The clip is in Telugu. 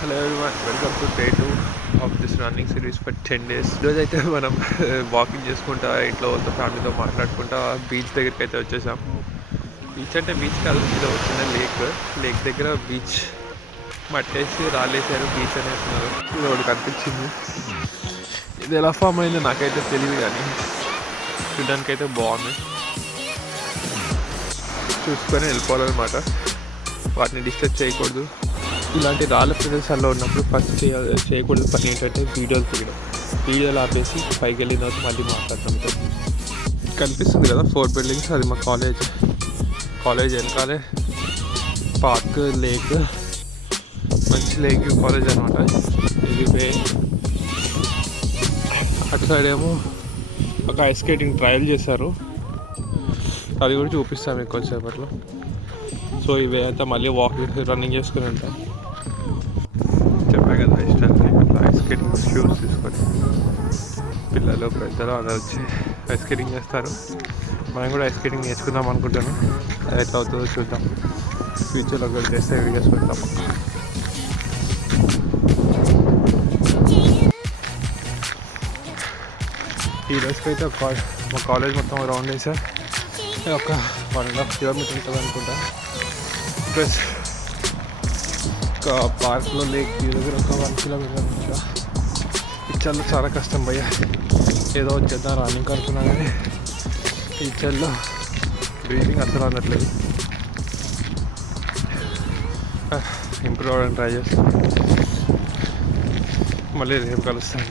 Hello everyone, welcome to day 2 of this running series for 10 days. ఈరోజైతే మనం వాకింగ్ చేసుకుంటా ఇంట్లో వాళ్ళతో ఫ్యామిలీతో మాట్లాడుకుంటా బీచ్ దగ్గరికి అయితే వచ్చేసాం. బీచ్ అంటే బీచ్ కాదు, ఇది ఒక చిన్న లేక్ దగ్గర బీచ్ మట్టేసి రాళ్ళేసారు, బీచ్ అనేస్తున్నారు. ఇది ఒకటి కనిపించింది. ఇది ఎలా ఫామ్ అయిందో నాకైతే తెలియదు, కానీ చూడడానికి అయితే బాగుంది. చూసుకొని వెళ్ళిపోవాలన్నమాట, వాటిని డిస్టర్బ్ చేయకూడదు. ఇలాంటి రాళ్ళ ప్రదేశాల్లో ఉన్నప్పుడు ఫస్ట్ చేయకూడదు పని ఏంటంటే వీడియోలు తీయడం. వీడియోలు ఆపేసి పైకి వెళ్ళిన తర్వాత మళ్ళీ మాట్లాడటం. కనిపిస్తుంది కదా 4 బిల్డింగ్స్, అది మా కాలేజ్ వెనకాలే పార్క్, లేక్, మంచి లేక్ కాలేజ్ అనమాట. ఇది వే అటు సైడ్ ఏమో ఒక ఐస్ స్కేటింగ్ ట్రయల్ చేశారు, అది కూడా చూపిస్తాం మీకు కొంచెంసేపట్లో. సో ఇవే అంతా మళ్ళీ రన్నింగ్ చేసుకుని ఉంటాం. చెప్పా కదా ఇష్టానికి ఐస్ స్కేటింగ్ షూస్ తీసుకొని పిల్లలు పెద్దలు అందరూ వచ్చి ఐస్ స్కేటింగ్ చేస్తారు. మనం కూడా ఐస్ స్కేటింగ్ నేర్చుకుందాం అనుకుంటాను. అది ఎట్లా అవుతుందో చూద్దాం. ఫ్యూచర్లో కూడా చేస్తే వీడియోస్ పెడతాం. ఈ రోజుకి అయితే మా కాలేజ్ మొత్తం రౌండ్ వేసారు. ఒక 1.5 kilometers ఉంటుంది అనుకుంటా. ప్లస్ ఒక పార్క్లో లేక్ దగ్గర ఒక 1 kilometer నుంచి పిచ్చర్లో చాలా కష్టం భయ్యా. ఏదో వచ్చేద్దాం రన్నింగ్ అనుకున్నా, కానీ పిచ్చర్లో బ్రీతింగ్ అసలు అనట్లేదు. ఇంప్రూవ్ అవ్వడానికి ట్రై చేస్తాను. మళ్ళీ రేపు కలుస్తాను.